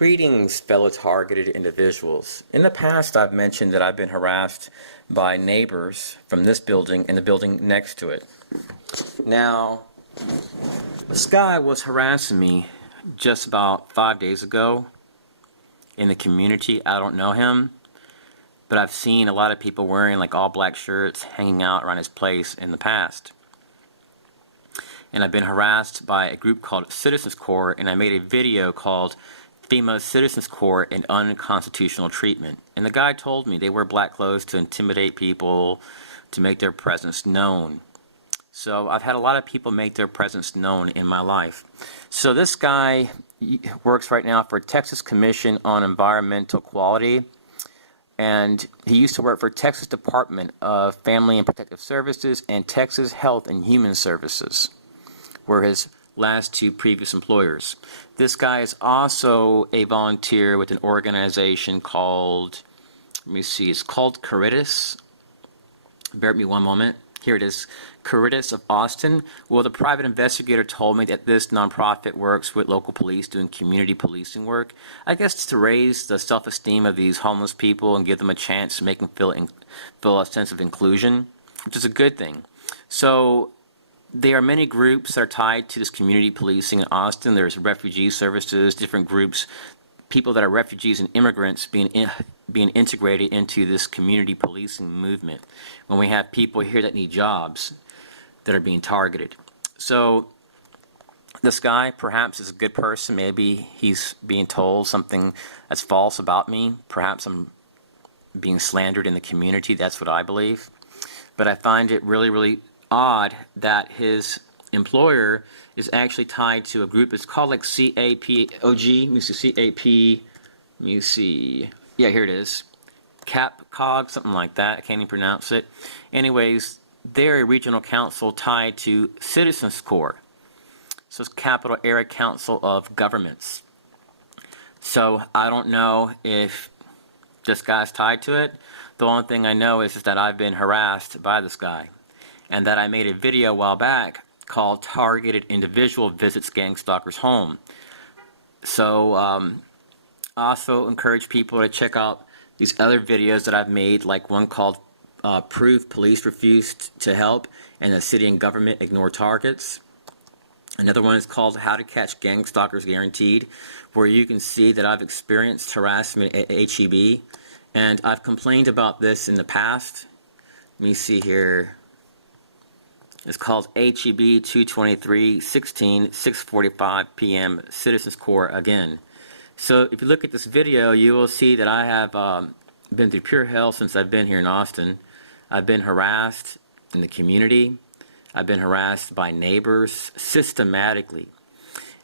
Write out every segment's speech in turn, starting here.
Greetings, fellow targeted individuals. In the past, I've mentioned that I've been harassed by neighbors from this building and the building next to it. Now, this guy was harassing me just about 5 days ago in the community. I don't know him, but I've seen a lot of people wearing like all black shirts hanging out around his place in the past. And I've been harassed by a group called Ciitzens Corps, and I made a video called Fema Ciitzens Corps and Unconstitutional Treatment. And the guy told me they wear black clothes to intimidate people, to make their presence known. So I've had a lot of people make their presence known in my life. So this guy works right now for Texas Commission on Environmental Quality, and he used to work for Texas Department of Family and Protective Services and Texas Health and Human Services, were his last two previous employers. This guy is also a volunteer with an organization called, let me see, it's called Ciitzens. Bear with me one moment. Here it is, Ciitzens of Austin. Well, the private investigator told me that this nonprofit works with local police doing community policing work. I guess to raise the self-esteem of these homeless people and give them a chance to make them feel a sense of inclusion, which is a good thing. So there are many groups that are tied to this community policing in Austin. There's refugee services, different groups, people that are refugees and immigrants being integrated into this community policing movement. When we have people here that need jobs that are being targeted. So this guy perhaps is a good person. Maybe he's being told something that's false about me. Perhaps I'm being slandered in the community. That's what I believe. But I find it really, really odd that his employer is actually tied to a group. It's called like CAPOG. Let me see, CAP. Let me see. Yeah, here it is. CAPCOG, something like that. I can't even pronounce it. Anyways, they're a regional council tied to Ciitzens Corps. So it's Capital Area Council of Governments. So I don't know if this guy's tied to it. The only thing I know is that I've been harassed by this guy, and that I made a video a while back called Targeted Individual Visits Gang Stalker's Home. So I also encourage people to check out these other videos that I've made, like one called Proof Police Refused to Help and the City and Government Ignore Targets. Another one is called How to Catch Gang Stalkers Guaranteed, where you can see that I've experienced harassment at HEB, and I've complained about this in the past. Let me see here. It's called HEB 223-16, 6:45 p.m. Ciitzens Corps again. So if you look at this video, you will see that I have been through pure hell since I've been here in Austin. I've been harassed in the community. I've been harassed by neighbors systematically.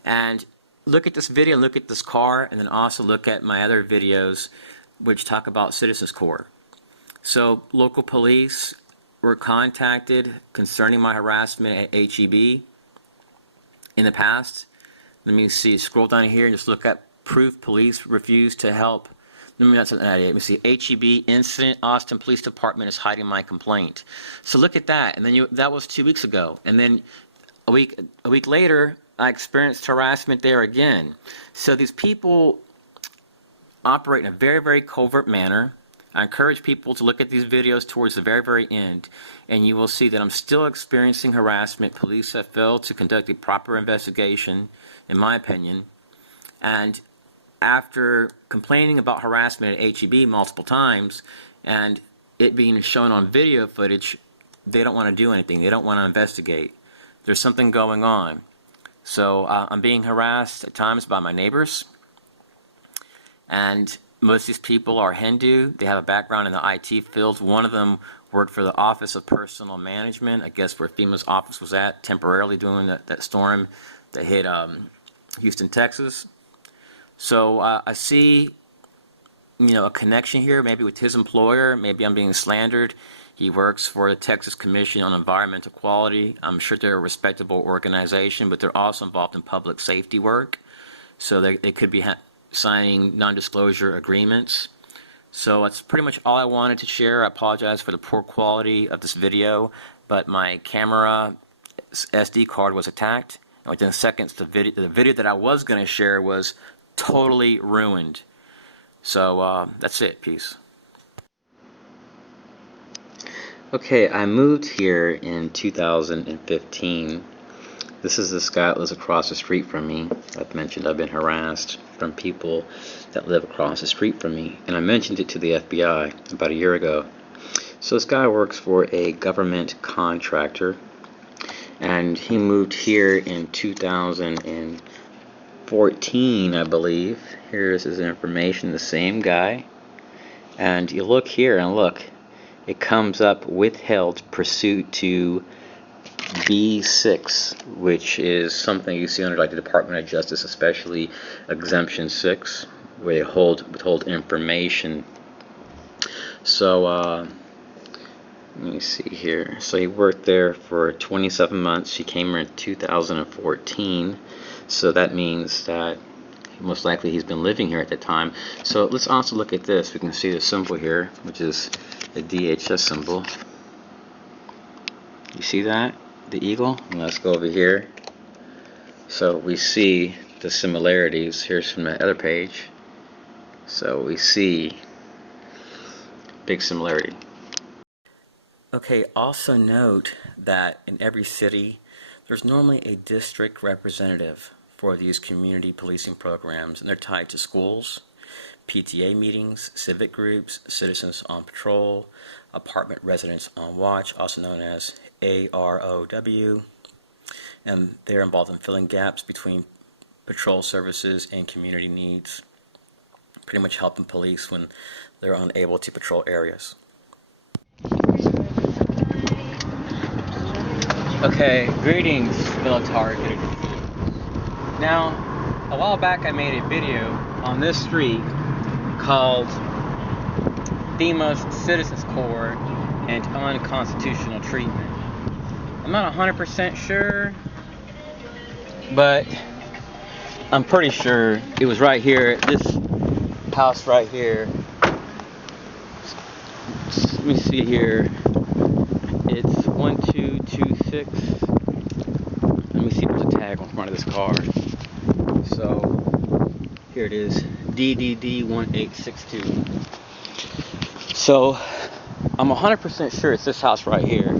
And look at this video, and look at this car, and then also look at my other videos which talk about Ciitzens Corps. So local police were contacted concerning my harassment at HEB in the past. Let me see, scroll down here and just look at Proof Police Refused to Help. Let me see, HEB Incident, Austin Police Department is hiding my complaint. So look at that, and then that was 2 weeks ago. And then a week later, I experienced harassment there again. So these people operate in a very, very covert manner. I encourage people to look at these videos towards the very, very end, and you will see that I'm still experiencing harassment. Police have failed to conduct a proper investigation, in my opinion, and after complaining about harassment at HEB multiple times and it being shown on video footage, they don't want to do anything. They don't want to investigate. There's something going on. So I'm being harassed at times by my neighbors, and most of these people are Hindu. They have a background in the IT field. One of them worked for the Office of Personnel Management, I guess where FEMA's office was at, temporarily during that storm that hit Houston, Texas. So I see, a connection here, maybe with his employer. Maybe I'm being slandered. He works for the Texas Commission on Environmental Quality. I'm sure they're a respectable organization, but they're also involved in public safety work. So they could be signing non-disclosure agreements. So that's pretty much all I wanted to share. I apologize for the poor quality of this video, but my camera SD card was attacked. And within seconds, the video that I was going to share was totally ruined. So that's it. Peace. Okay, I moved here in 2015. This is this guy that lives across the street from me. I've mentioned I've been harassed from people that live across the street from me, and I mentioned it to the FBI about a year ago. So this guy works for a government contractor, and he moved here in 2014, I believe. Here's his information, the same guy. And you look here and look, it comes up withheld pursuant to B6, which is something you see under like the Department of Justice, especially Exemption 6, where they withhold information. So let me see here. So he worked there for 27 months. He came here in 2014. So that means that most likely he's been living here at the time. So let's also look at this. We can see the symbol here, which is the DHS symbol. You see that? The eagle? And let's go over here. So we see the similarities. Here's from the other page. So we see big similarity. Okay, also note that in every city, there's normally a district representative for these community policing programs, and they're tied to schools, PTA meetings, civic groups, citizens on patrol, apartment residents on watch, also known as AROW, and they're involved in filling gaps between patrol services and community needs, pretty much helping police when they're unable to patrol areas. Okay, greetings, fellow targeted. Now, a while back I made a video on this street called Fema's Citizens Court and Unconstitutional Treatment. I'm not 100% sure, but I'm pretty sure it was right here, this house right here. Let me see here. It's 1226. Let me see if there's a tag on front of this car. So here it is, DDD 1862. So I'm 100% sure it's this house right here.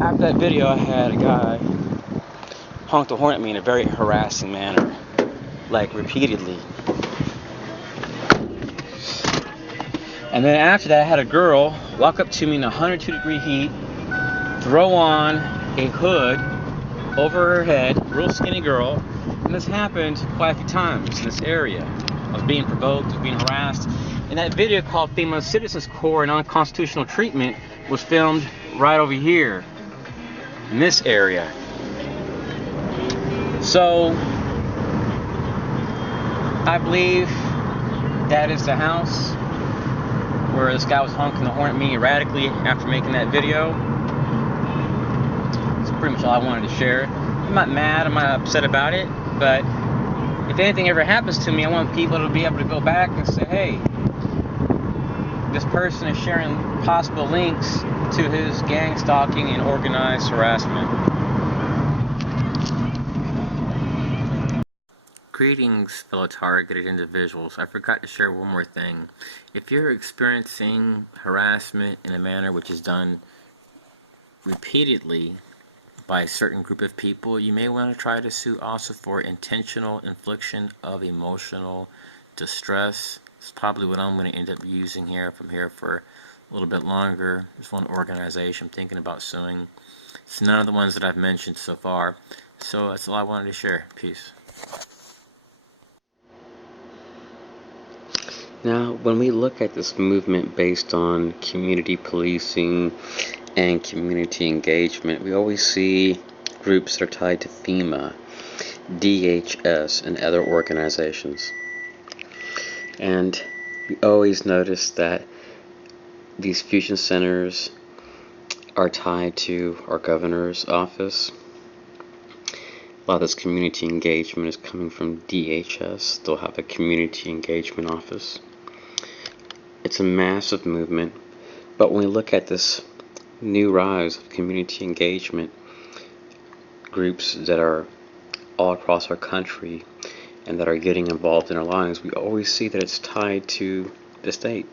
After that video, I had a guy honk the horn at me in a very harassing manner, like repeatedly. And then after that, I had a girl walk up to me in 102-degree heat, throw on a hood over her head, real skinny girl, and this happened quite a few times in this area. I was being provoked, I was being harassed, and that video called Fema Citizens Court and Unconstitutional Treatment was filmed right over here, in this area. So, I believe that is the house where this guy was honking the horn at me erratically after making that video. That's pretty much all I wanted to share. I'm not mad, I'm not upset about it, but if anything ever happens to me, I want people to be able to go back and say, hey, this person is sharing possible links to his gang stalking and organized harassment. Greetings, fellow targeted individuals. I forgot to share one more thing. If you're experiencing harassment in a manner which is done repeatedly by a certain group of people, you may want to try to sue also for intentional infliction of emotional distress. It's probably what I'm going to end up using here from here for a little bit longer. There's one organization I'm thinking about suing. It's none of the ones that I've mentioned so far. So that's all I wanted to share. Peace. Now, when we look at this movement based on community policing and community engagement, we always see groups that are tied to Fema, DHS, and other organizations. And we always notice that these fusion centers are tied to our governor's office. A lot of this community engagement is coming from DHS. They'll have a community engagement office. It's a massive movement, but when we look at this new rise of community engagement groups that are all across our country, and that are getting involved in our lives, we always see that it's tied to the state.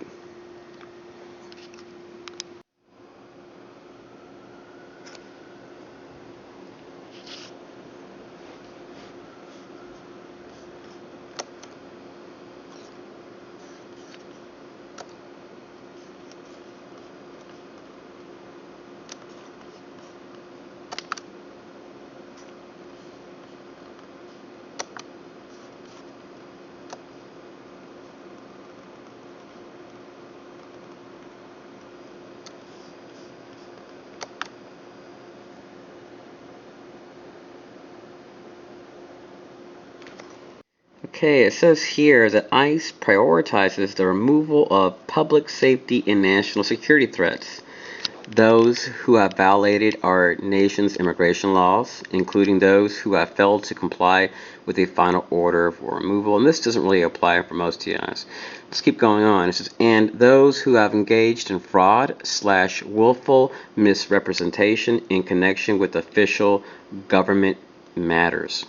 Okay, it says here that ICE prioritizes the removal of public safety and national security threats. Those who have violated our nation's immigration laws, including those who have failed to comply with a final order for removal. And this doesn't really apply for most TIs. Let's keep going on. It says, and those who have engaged in fraud/willful misrepresentation in connection with official government matters.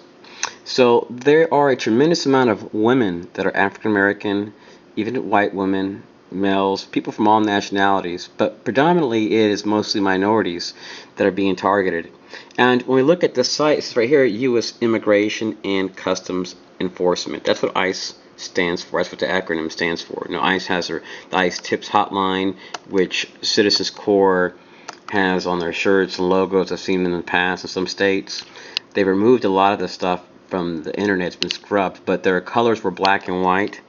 So there are a tremendous amount of women that are African American, even white women, males, people from all nationalities, but predominantly it is mostly minorities that are being targeted. And when we look at the site, it's right here, U.S. Immigration and Customs Enforcement. That's what ICE stands for. That's what the acronym stands for. You know, ICE has the ICE Tips Hotline, which Citizens Corps has on their shirts and logos I've seen in the past in some states. They've removed a lot of the stuff from the internet. It's been scrubbed, but their colors were black and white,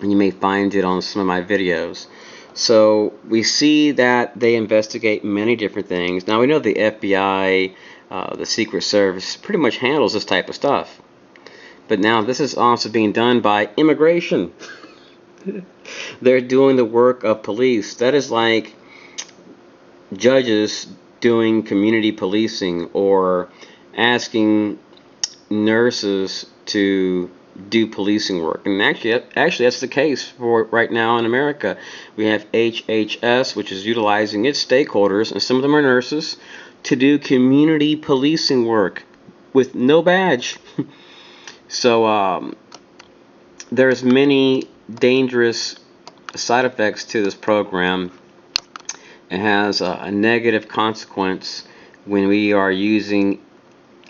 and you may find it on some of my videos. So we see that they investigate many different things. Now we know the FBI, the Secret Service pretty much handles this type of stuff, but now this is also being done by immigration. They're doing the work of police. That is like judges doing community policing or asking nurses to do policing work. And actually that's the case for right now in America. We have HHS, which is utilizing its stakeholders, and some of them are nurses, to do community policing work with no badge. So there's many dangerous side effects to this program. It has a negative consequence when we are using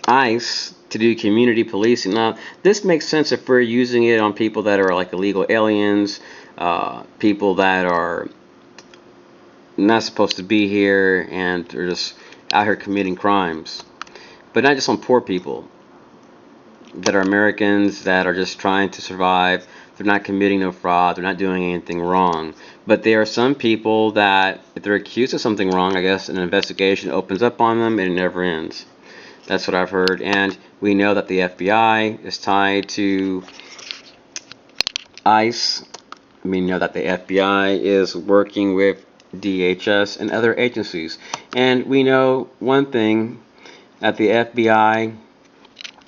ICE to do community policing. Now, this makes sense if we're using it on people that are like illegal aliens, people that are not supposed to be here and are just out here committing crimes. But not just on poor people that are Americans that are just trying to survive. They're not committing no fraud. They're not doing anything wrong. But there are some people that, if they're accused of something wrong, I guess an investigation opens up on them and it never ends. That's what I've heard. And we know that the FBI is tied to ICE. We know that the FBI is working with DHS and other agencies. And we know one thing, that the FBI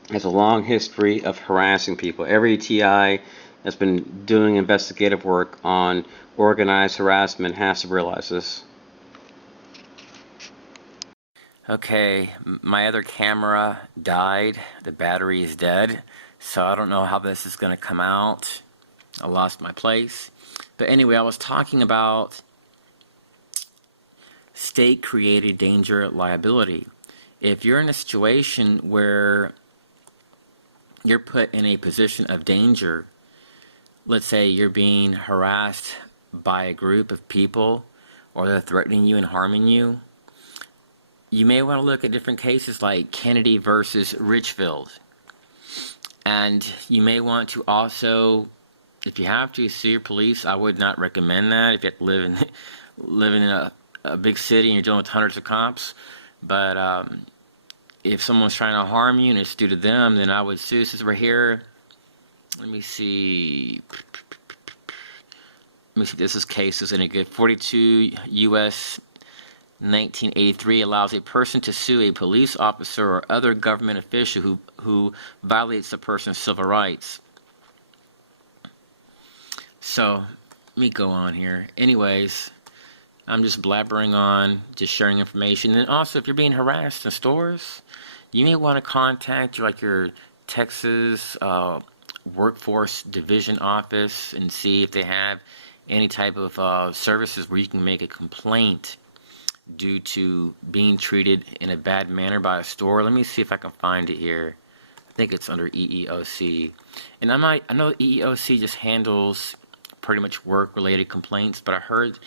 has a long history of harassing people. Every TI that's been doing investigative work on organized harassment has to realize this. Okay, my other camera died. The battery is dead, so I don't know how this is going to come out. I lost my place. But anyway, I was talking about state-created danger liability. If you're in a situation where you're put in a position of danger, let's say you're being harassed by a group of people, or they're threatening you and harming you, you may want to look at different cases like Kennedy versus Richfield. And you may want to also, if you have to, sue your police. I would not recommend that if you have to live in a big city and you're dealing with hundreds of cops. But if someone's trying to harm you and it's due to them, then I would sue. Since we're here, let me see if this is cases any good. 42 U.S. 1983 allows a person to sue a police officer or other government official who violates the person's civil rights. So, let me go on here. Anyways, I'm just blabbering on, just sharing information. And also, if you're being harassed in stores, you may want to contact your Texas Workforce Division Office and see if they have any type of services where you can make a complaint due to being treated in a bad manner by a store. Let me see if I can find it here. I think it's under EEOC. And I know EEOC just handles pretty much work-related complaints, but I heard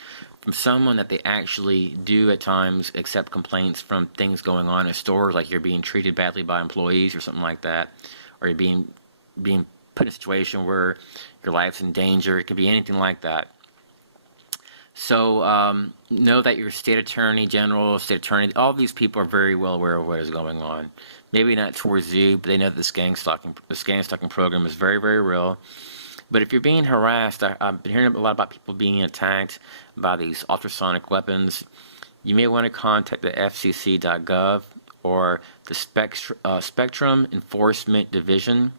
from someone that they actually do at times accept complaints from things going on in stores, like you're being treated badly by employees or something like that, or you're being put in a situation where your life's in danger. It could be anything like that. So know that your state attorney general, state attorney, all these people are very well aware of what is going on. Maybe not towards you, but they know this gang stalking program is very, very real. But if you're being harassed, I've been hearing a lot about people being attacked by these ultrasonic weapons. You may want to contact the FCC.gov or the Spectrum Enforcement Division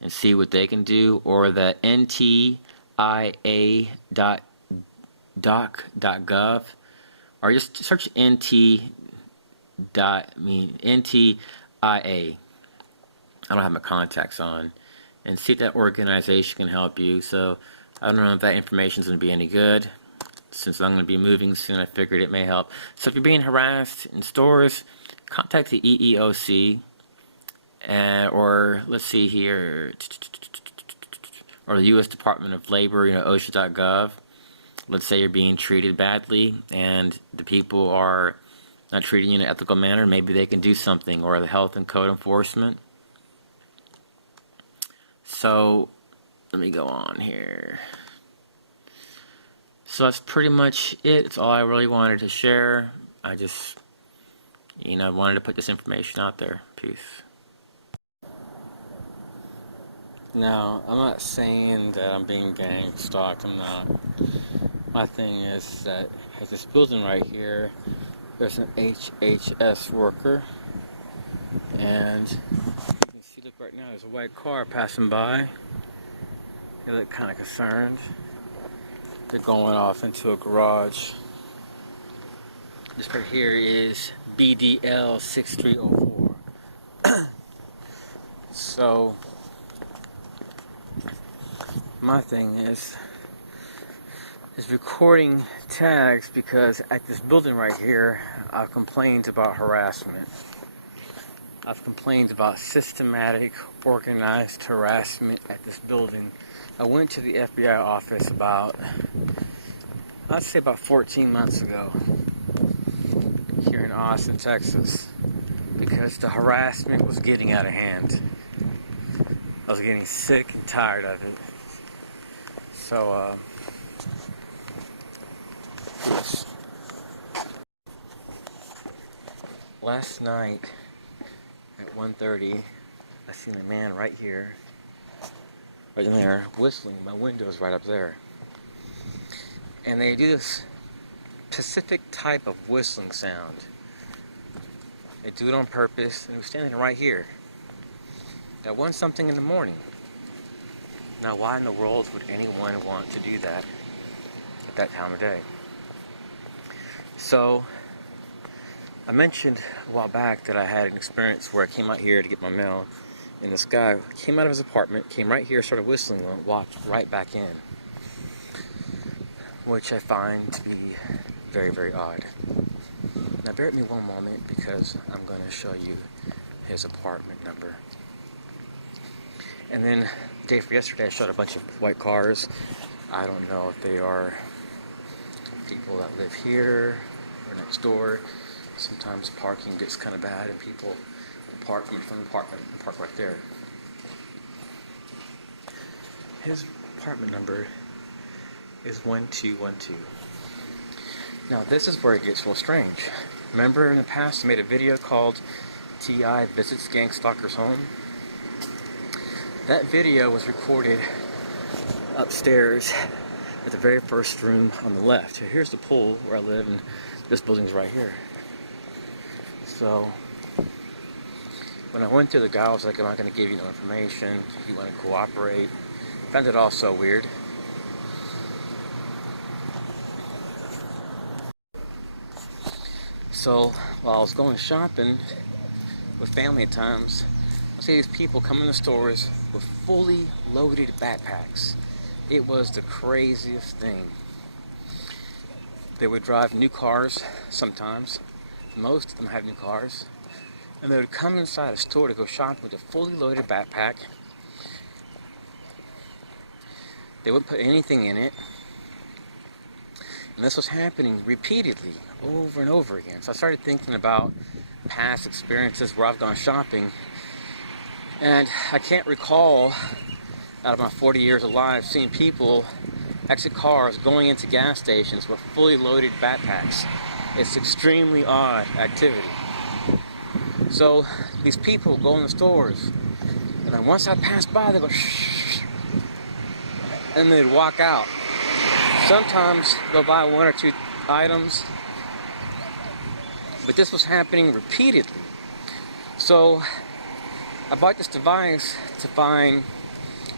and see what they can do, or the NTIA.doc.gov, or just search NTIA. I don't have my contacts on, and see if that organization can help you. So I don't know if that information is going to be any good. Since I'm going to be moving soon, I figured it may help. So if you're being harassed in stores, contact the EEOC, or let's see here, or the U.S. Department of Labor, OSHA.gov. Let's say you're being treated badly and the people are not treating you in an ethical manner. Maybe they can do something, or the Health and Code Enforcement. So let me go on here. So that's pretty much it. It's all I really wanted to share. I just, wanted to put this information out there. Peace. Now, I'm not saying that I'm being gang stalked. I'm not. My thing is that at this building right here, there's an HHS worker, and you can see, look, right now there's a white car passing by. They look kind of concerned. They're going off into a garage. This right here is BDL 6304. So my thing is recording tags, because at this building right here, I've complained about harassment. I've complained about systematic, organized harassment at this building. I went to the FBI office I'd say about 14 months ago, here in Austin, Texas, because the harassment was getting out of hand. I was getting sick and tired of it. So, last night at 1:30, I seen a man right here, right in there, whistling. My window's right up there. And they do this specific type of whistling sound. They do it on purpose, and he was standing right here at 1-something in the morning. Now, why in the world would anyone want to do that at that time of day? So, I mentioned a while back that I had an experience where I came out here to get my mail, and this guy came out of his apartment, came right here, started whistling, and walked right back in, which I find to be very, very odd. Now, bear with me one moment, because I'm going to show you his apartment number. And then, the day for yesterday, I showed a bunch of white cars. I don't know if they are people that live here or next door. Sometimes parking gets kind of bad, and people park from the apartment and park right there. His apartment number is 1212. Now, this is where it gets real strange. Remember in the past I made a video called T.I. Visits Gang Stalker's Home? That video was recorded upstairs at the very first room on the left. Here's the pool where I live, and this building's right here. So, when I went to the guy, I was like, I'm not going to give you no information. If you want to cooperate. I found it all so weird. So, while I was going shopping with family at times, I see these people come in the stores with fully loaded backpacks. It was the craziest thing. They would drive new cars sometimes. Most of them had new cars. And they would come inside a store to go shopping with a fully loaded backpack. They wouldn't put anything in it. And this was happening repeatedly, over and over again. So I started thinking about past experiences where I've gone shopping. And I can't recall, out of my 40 years of life, seeing people, exit cars, going into gas stations with fully loaded backpacks. It's extremely odd activity. So these people go in the stores, and then once I pass by, they go shh, and they'd walk out. Sometimes they'll buy one or two items, but this was happening repeatedly. So I bought this device to find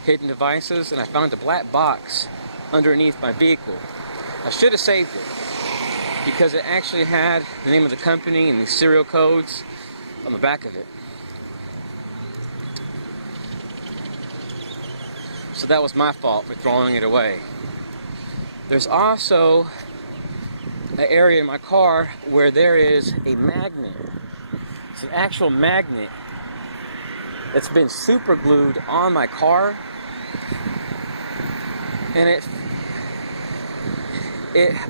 hidden devices, and I found a black box underneath my vehicle. I should have saved it because it actually had the name of the company and the serial codes on the back of it. So that was my fault for throwing it away. There's also an area in my car where there is a magnet. It's an actual magnet that's been super glued on my car, and it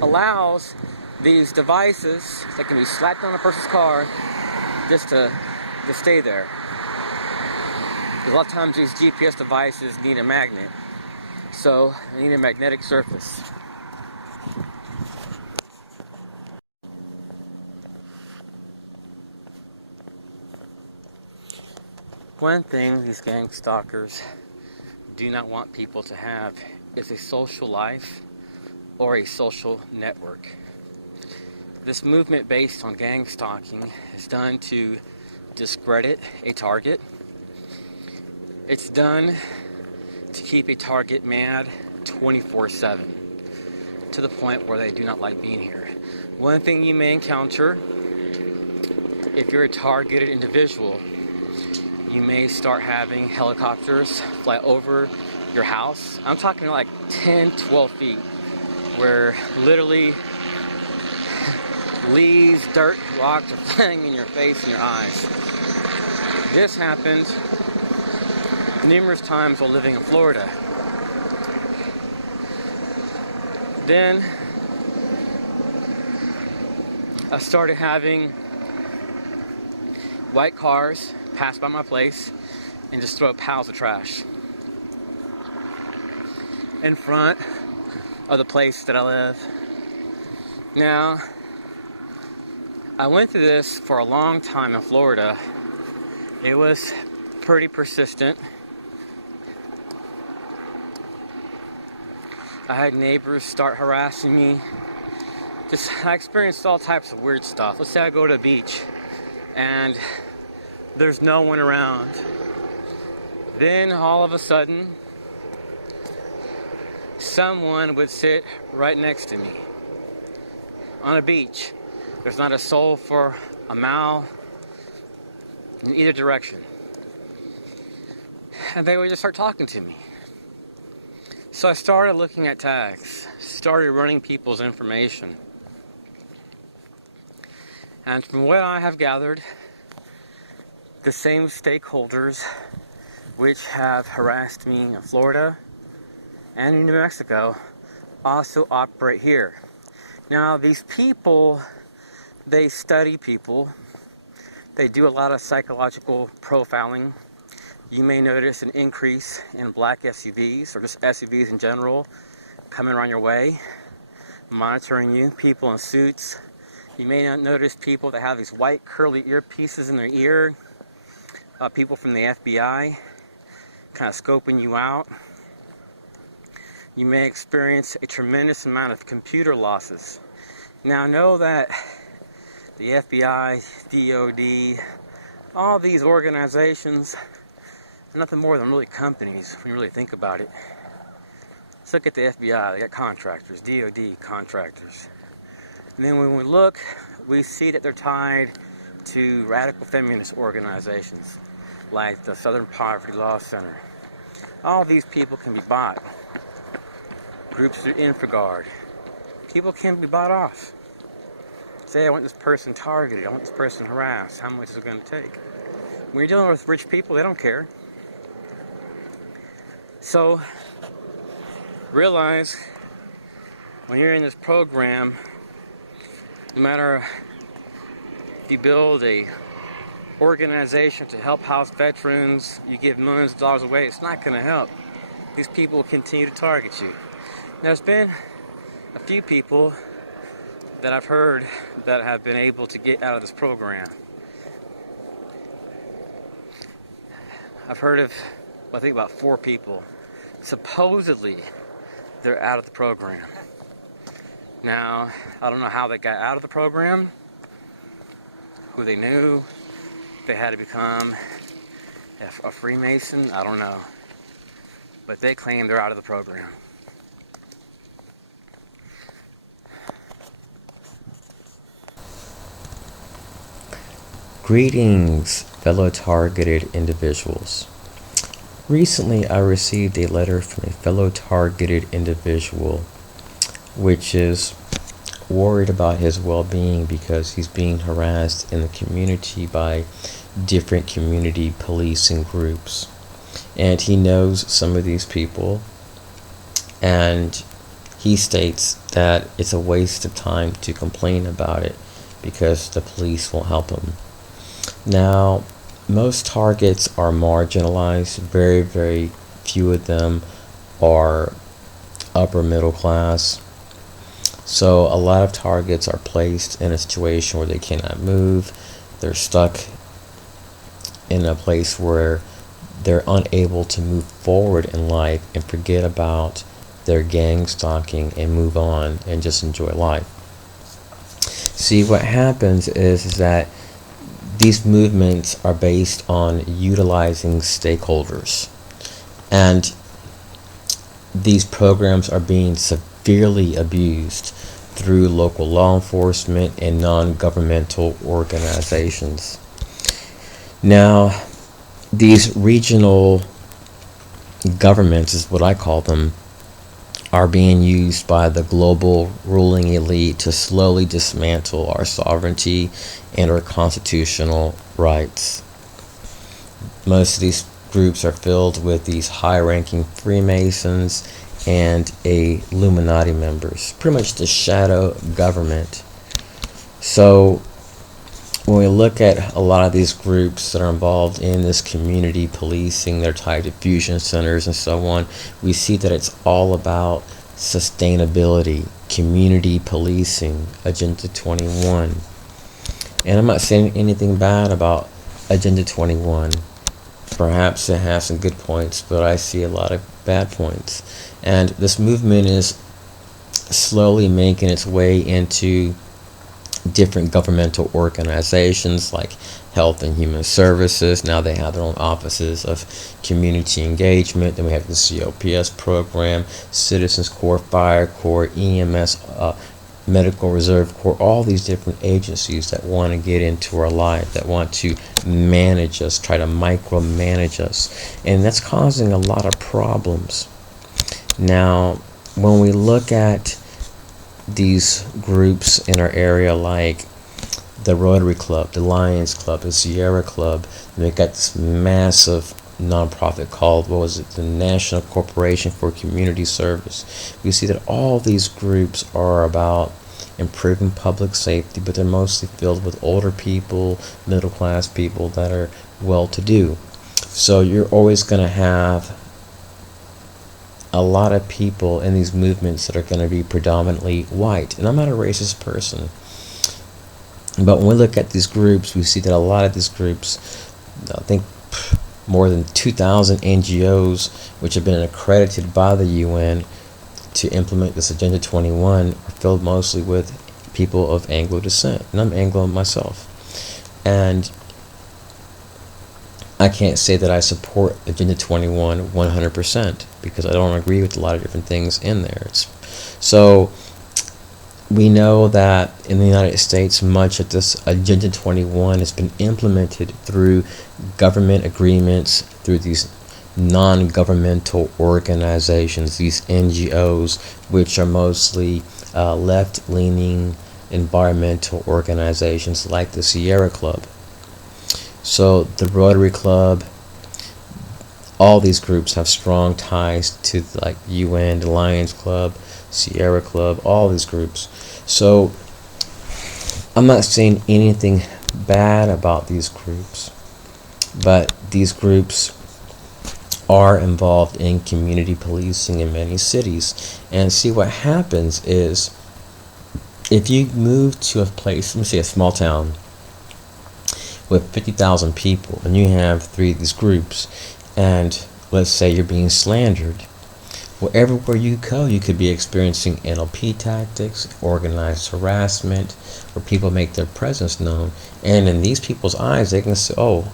allows these devices that can be slapped on a person's car just to stay there. A lot of times these GPS devices need a magnet, so they need a magnetic surface. One thing these gang stalkers do not want people to have is a social life or a social network. This movement based on gang stalking is done to discredit a target. It's done to keep a target mad 24/7 to the point where they do not like being here. One thing you may encounter if you're a targeted individual, you may start having helicopters fly over your house. I'm talking like 10, 12 feet, where literally leaves, dirt, rocks are flying in your face and your eyes. This happened numerous times while living in Florida. Then I started having white cars pass by my place and just throw piles of trash in front of the place that I live. Now, I went through this for a long time in Florida. It was pretty persistent. I had neighbors start harassing me. I experienced all types of weird stuff. Let's say I go to a beach and there's no one around. Then all of a sudden, someone would sit right next to me on a beach. There's not a soul for a mile in either direction. And they would just start talking to me. So I started looking at tags, started running people's information. And from what I have gathered, the same stakeholders which have harassed me in Florida and in New Mexico also operate here. Now, these people, they study people. They do a lot of psychological profiling. You may notice an increase in black SUVs, or just SUVs in general, coming around your way, monitoring you, people in suits. You may not notice people that have these white curly earpieces in their ear, people from the FBI kind of scoping you out. You may experience a tremendous amount of computer losses. Now, know that the FBI, DOD, all these organizations are nothing more than really companies when you really think about it. Let's look at the FBI. They got contractors, DOD contractors. And then when we look, we see that they're tied to radical feminist organizations like the Southern Poverty Law Center. All these people can be bought. Groups through Infraguard. People can be bought off. Say, I want this person targeted, I want this person harassed. How much is it going to take? When you're dealing with rich people, they don't care. So, realize when you're in this program, no matter if you build a organization to help house veterans, you give millions of dollars away, it's not going to help. These people will continue to target you. There's been a few people that I've heard that have been able to get out of this program. I've heard of, I think about 4 people. Supposedly, they're out of the program. Now, I don't know how they got out of the program, who they knew, if they had to become a Freemason, I don't know. But they claim they're out of the program. Greetings, fellow targeted individuals. Recently, I received a letter from a fellow targeted individual, which is worried about his well-being because he's being harassed in the community by different community policing groups. And he knows some of these people, and he states that it's a waste of time to complain about it because the police won't help him. Now, most targets are marginalized. Very, very few of them are upper middle class. So a lot of targets are placed in a situation where they cannot move. They're stuck in a place where they're unable to move forward in life and forget about their gang stalking and move on and just enjoy life. See, what happens is that these movements are based on utilizing stakeholders, and these programs are being severely abused through local law enforcement and non-governmental organizations. Now, these regional governments, is what I call them, are being used by the global ruling elite to slowly dismantle our sovereignty and our constitutional rights. Most of these groups are filled with these high-ranking Freemasons and Illuminati members, pretty much the shadow government. So when we look at a lot of these groups that are involved in this community policing, they're tied to fusion centers and so on, we see that it's all about sustainability, community policing, Agenda 21. And I'm not saying anything bad about Agenda 21. Perhaps it has some good points, but I see a lot of bad points. And this movement is slowly making its way into different governmental organizations like Health and Human Services. Now they have their own offices of community engagement. Then we have the COPS program, Citizens Corps, Fire Corps, EMS, Medical Reserve Corps, all these different agencies that want to get into our life, that want to manage us, try to micromanage us. And that's causing a lot of problems. Now, when we look at these groups in our area like the Rotary Club, the Lions Club, the Sierra Club, and they got this massive nonprofit called, what was it, the National Corporation for Community Service. We see that all these groups are about improving public safety, but they're mostly filled with older people, middle class people that are well-to-do. So you're always going to have a lot of people in these movements that are going to be predominantly white. And I'm not a racist person, but when we look at these groups, we see that a lot of these groups, I think more than 2,000 NGOs, which have been accredited by the UN to implement this Agenda 21, are filled mostly with people of Anglo descent. And I'm Anglo myself. And I can't say that I support Agenda 21 100% because I don't agree with a lot of different things in there. So we know that in the United States, much of this Agenda 21 has been implemented through government agreements, through these non-governmental organizations, these NGOs, which are mostly left-leaning environmental organizations like the Sierra Club. So the Rotary Club, all these groups have strong ties to like UN, the Lions Club, Sierra Club, all these groups. So I'm not saying anything bad about these groups, but these groups are involved in community policing in many cities. And see, what happens is, if you move to a place, let me say a small town with 50,000 people, and you have 3 of these groups, and let's say you're being slandered, well, everywhere you go, you could be experiencing NLP tactics, organized harassment, where people make their presence known. And in these people's eyes, they can say, oh,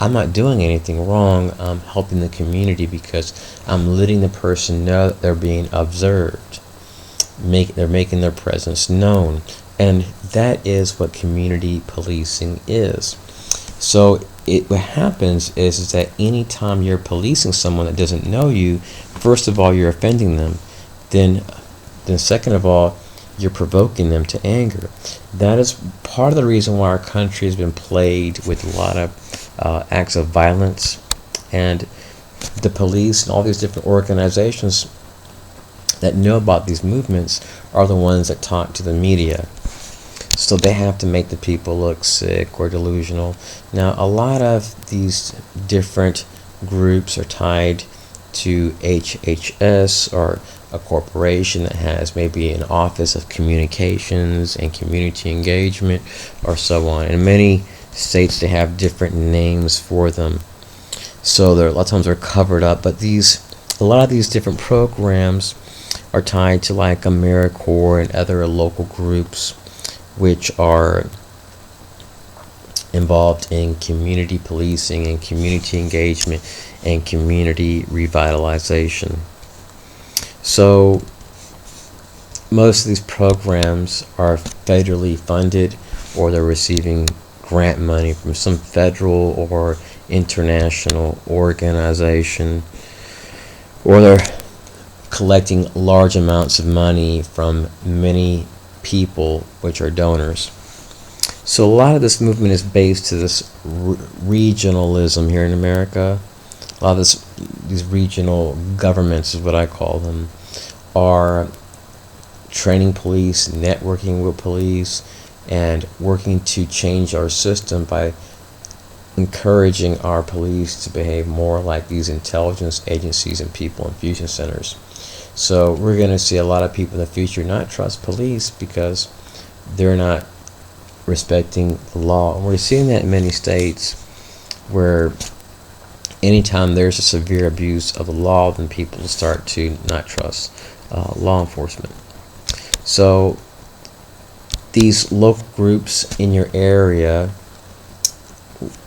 I'm not doing anything wrong. I'm helping the community because I'm letting the person know that they're being observed. They're making their presence known. And that is what community policing is. So what happens is that anytime you're policing someone that doesn't know you, first of all, you're offending them. Then second of all, you're provoking them to anger. That is part of the reason why our country has been plagued with a lot of acts of violence, and the police and all these different organizations that know about these movements are the ones that talk to the media. So they have to make the people look sick or delusional. Now, a lot of these different groups are tied to HHS, or a corporation that has maybe an office of communications and community engagement, or so on. In many states, they have different names for them. So a lot of times they're covered up. But a lot of these different programs are tied to like AmeriCorps and other local groups, which are involved in community policing and community engagement and community revitalization. So most of these programs are federally funded, or they're receiving grant money from some federal or international organization, or they're collecting large amounts of money from many people, which are donors. So a lot of this movement is based to this regionalism here in America. A lot of these regional governments, is what I call them, are training police, networking with police, and working to change our system by encouraging our police to behave more like these intelligence agencies and people infusion centers. So we're going to see a lot of people in the future not trust police because they're not respecting the law. And we're seeing that in many states, where anytime there's a severe abuse of the law, then people start to not trust law enforcement. So these local groups in your area,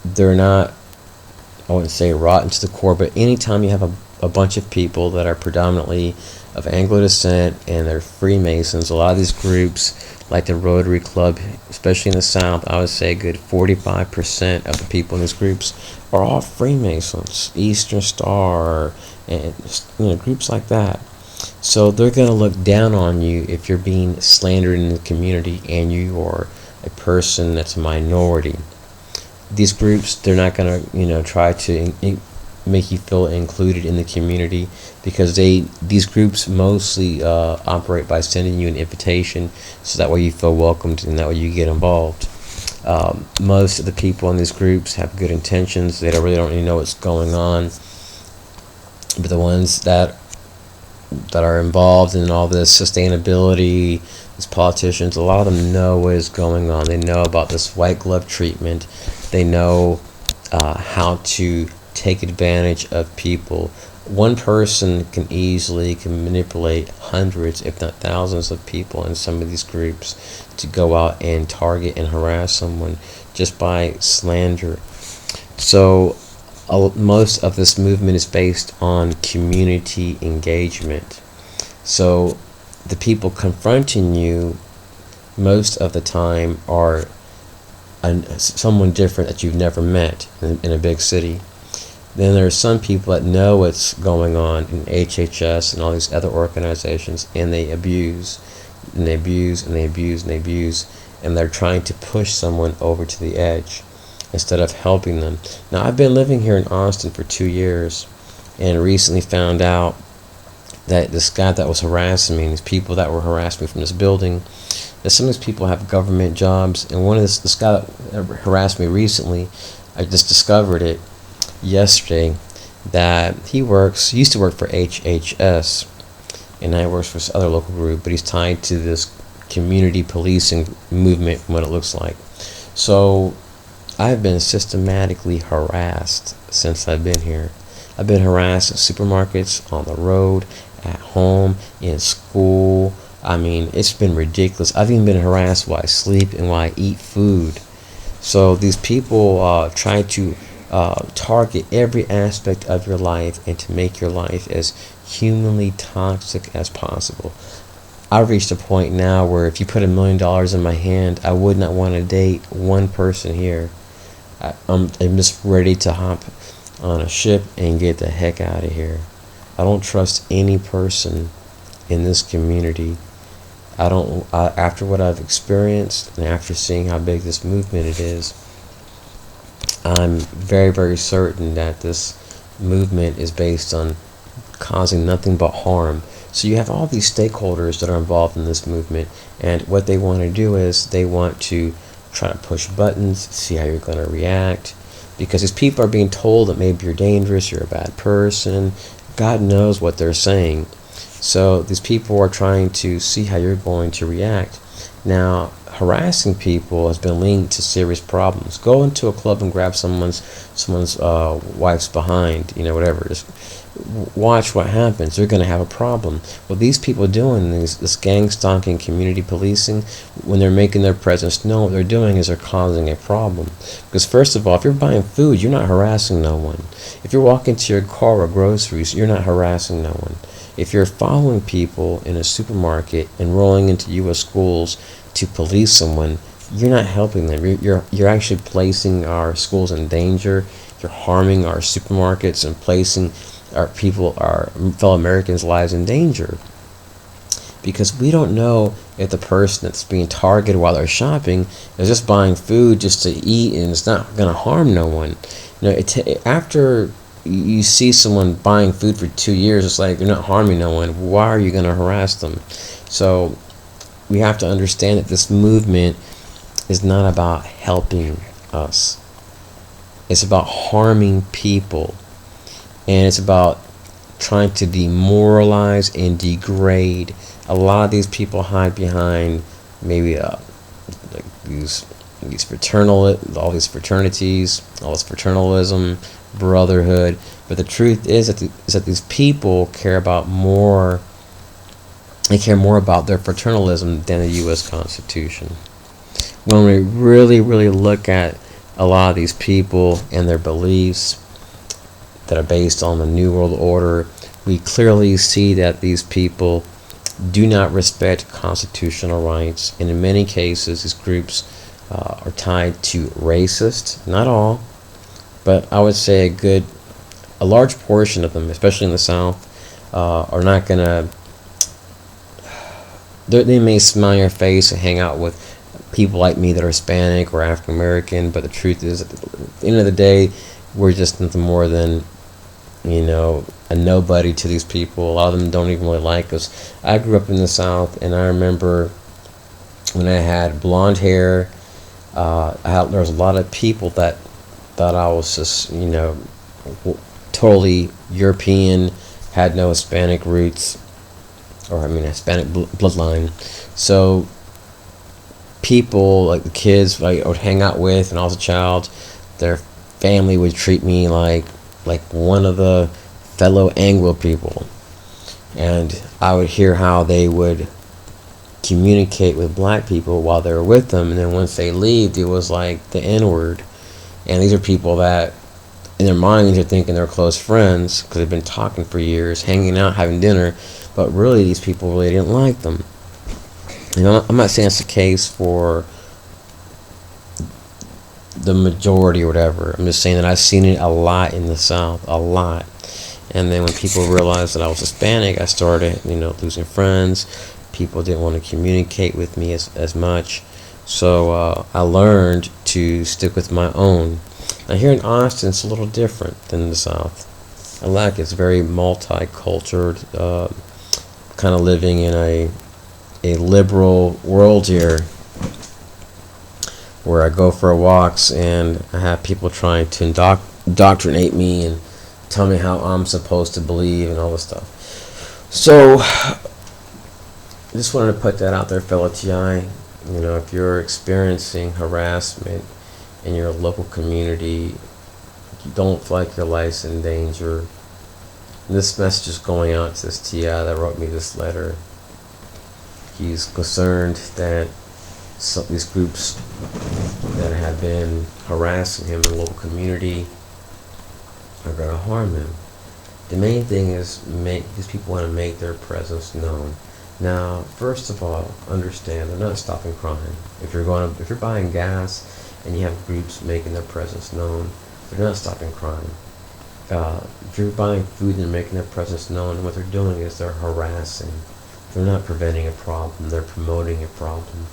they're not, I wouldn't say rotten to the core, but anytime you have a bunch of people that are predominantly of Anglo descent and they're Freemasons, a lot of these groups, like the Rotary Club, especially in the South, I would say a good 45% of the people in these groups are all Freemasons, Eastern Star, and groups like that. So they're going to look down on you if you're being slandered in the community and you are a person that's a minority. These groups, they're not going to try to make you feel included in the community, because these groups mostly operate by sending you an invitation, so that way you feel welcomed and that way you get involved. Most of the people in these groups have good intentions. They don't really know what's going on, but the ones that are involved in all this sustainability, these politicians, a lot of them know what is going on. They know about this white glove treatment. They know how to take advantage of people. One person can manipulate hundreds, if not thousands, of people in some of these groups to go out and target and harass someone just by slander. So most of this movement is based on community engagement. So the people confronting you, most of the time are someone different that you've never met in a big city. Then there are some people that know what's going on in HHS and all these other organizations, and they abuse, and they abuse, and they abuse, and they abuse, and they're trying to push someone over to the edge instead of helping them. Now, I've been living here in Austin for 2 years, and recently found out that this guy that was harassing me, these people that were harassing me from this building, that some of these people have government jobs, and one of this guy that harassed me recently, I just discovered it yesterday, that he used to work for HHS, and now he works for this other local group, but he's tied to this community policing movement from what it looks like. So I've been systematically harassed since I've been here. I've been harassed at supermarkets, on the road, at home, in school. I mean, it's been ridiculous. I've even been harassed while I sleep and while I eat food. So these people try to target every aspect of your life and to make your life as humanly toxic as possible. I've reached a point now where if you put $1 million in my hand, I would not want to date one person here. I'm just ready to hop on a ship and get the heck out of here. I don't trust any person in this community. After what I've experienced and after seeing how big this movement it is, I'm very, very certain that this movement is based on causing nothing but harm. So you have all these stakeholders that are involved in this movement, and what they want to do is they want to try to push buttons, see how you're going to react, because these people are being told that maybe you're dangerous, you're a bad person. God knows what they're saying. So these people are trying to see how you're going to react. Now, harassing people has been linked to serious problems. Go into a club and grab someone's wife's behind, whatever. Just watch what happens. They're going to have a problem. Well, these people doing this gang stalking, community policing, when they're making their presence known, what they're doing is they're causing a problem. Because first of all, if you're buying food, you're not harassing no one. If you're walking to your car or groceries, you're not harassing no one. If you're following people in a supermarket and rolling into U.S. schools to police someone, you're not helping them. You're actually placing our schools in danger. You're harming our supermarkets and placing our fellow Americans' lives in danger. Because we don't know if the person that's being targeted while they're shopping is just buying food just to eat and it's not going to harm no one. After you see someone buying food for 2 years, it's like they're not harming no one. Why are you going to harass them? So we have to understand that this movement is not about helping us. It's about harming people. And it's about trying to demoralize and degrade. A lot of these people hide behind maybe like these all these fraternities, all this fraternalism, brotherhood. But the truth is that these people care more about their fraternalism than the U.S. Constitution. When we really, really look at a lot of these people and their beliefs that are based on the New World Order, we clearly see that these people do not respect constitutional rights, and in many cases these groups are tied to racist. Not all, but I would say a large portion of them, especially in the South, are not gonna. They may smile in your face and hang out with people like me that are Hispanic or African American, but the truth is, at the end of the day, we're just nothing more than a nobody to these people. A lot of them don't even really like us. I grew up in the South, and I remember when I had blonde hair, there was a lot of people that thought I was just, totally European, had no Hispanic roots, or Hispanic bloodline. So people, like the kids I would hang out with, and I was a child, their family would treat me like one of the fellow Anglo people, and I would hear how they would communicate with black people while they were with them, and then once they leave, it was like the N-word. And these are people that in their minds are thinking they're close friends because they've been talking for years, hanging out, having dinner, but really these people really didn't like them. I'm not saying it's the case for the majority or whatever. I'm just saying that I've seen it a lot in the South, a lot. And then when people realized that I was Hispanic, I started, losing friends. People didn't want to communicate with me as much. So I learned to stick with my own. Now here in Austin, it's a little different than the South. I like it's very multicultural, kind of living in a liberal world here, where I go for walks and I have people trying to indoctrinate me and tell me how I'm supposed to believe and all this stuff. So, I just wanted to put that out there, fellow TI. If you're experiencing harassment in your local community, you don't feel like your life's in danger. And this message is going out to this TI that wrote me this letter. He's concerned that some of these groups that have been harassing him in the local community are going to harm him. The main thing is these people want to make their presence known. Now, first of all, understand they're not stopping crime. If you're buying gas and you have groups making their presence known, they're not stopping crime. If you're buying food and making their presence known, what they're doing is they're harassing. They're not preventing a problem, they're promoting a problem.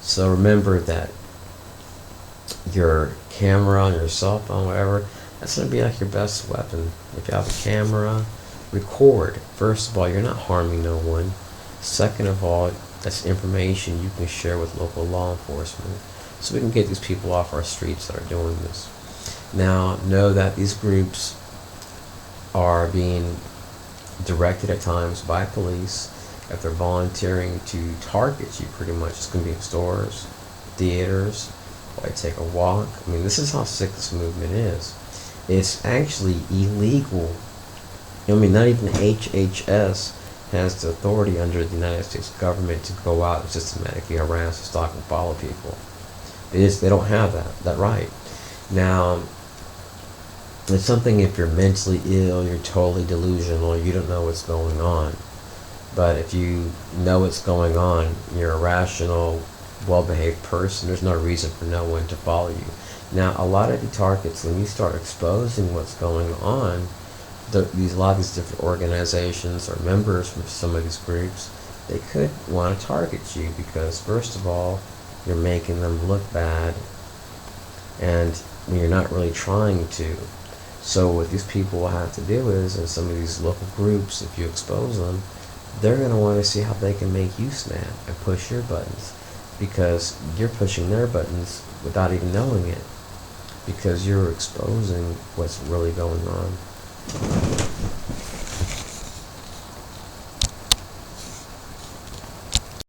So remember that your camera on your cell phone, whatever, that's going to be like your best weapon. If you have a camera, record. First of all, you're not harming no one. Second of all, that's information you can share with local law enforcement, so we can get these people off our streets that are doing this. Now, know that these groups are being directed at times by police. If they're volunteering to target you, pretty much, it's going to be in stores, theaters, while you take a walk. I mean, this is how sick this movement is. It's actually illegal. Not even the HHS has the authority under the United States government to go out and systematically harass, stalk, and follow people. They don't have that right. Now, it's something if you're mentally ill, you're totally delusional, you don't know what's going on. But if you know what's going on, you're a rational, well-behaved person, there's no reason for no one to follow you. Now, a lot of the targets, when you start exposing what's going on, a lot of these different organizations or members from some of these groups, they could want to target you because, first of all, you're making them look bad, and you're not really trying to. So what these people will have to do is, in some of these local groups, if you expose them, they're going to want to see how they can make you snap and push your buttons, because you're pushing their buttons without even knowing it, because you're exposing what's really going on.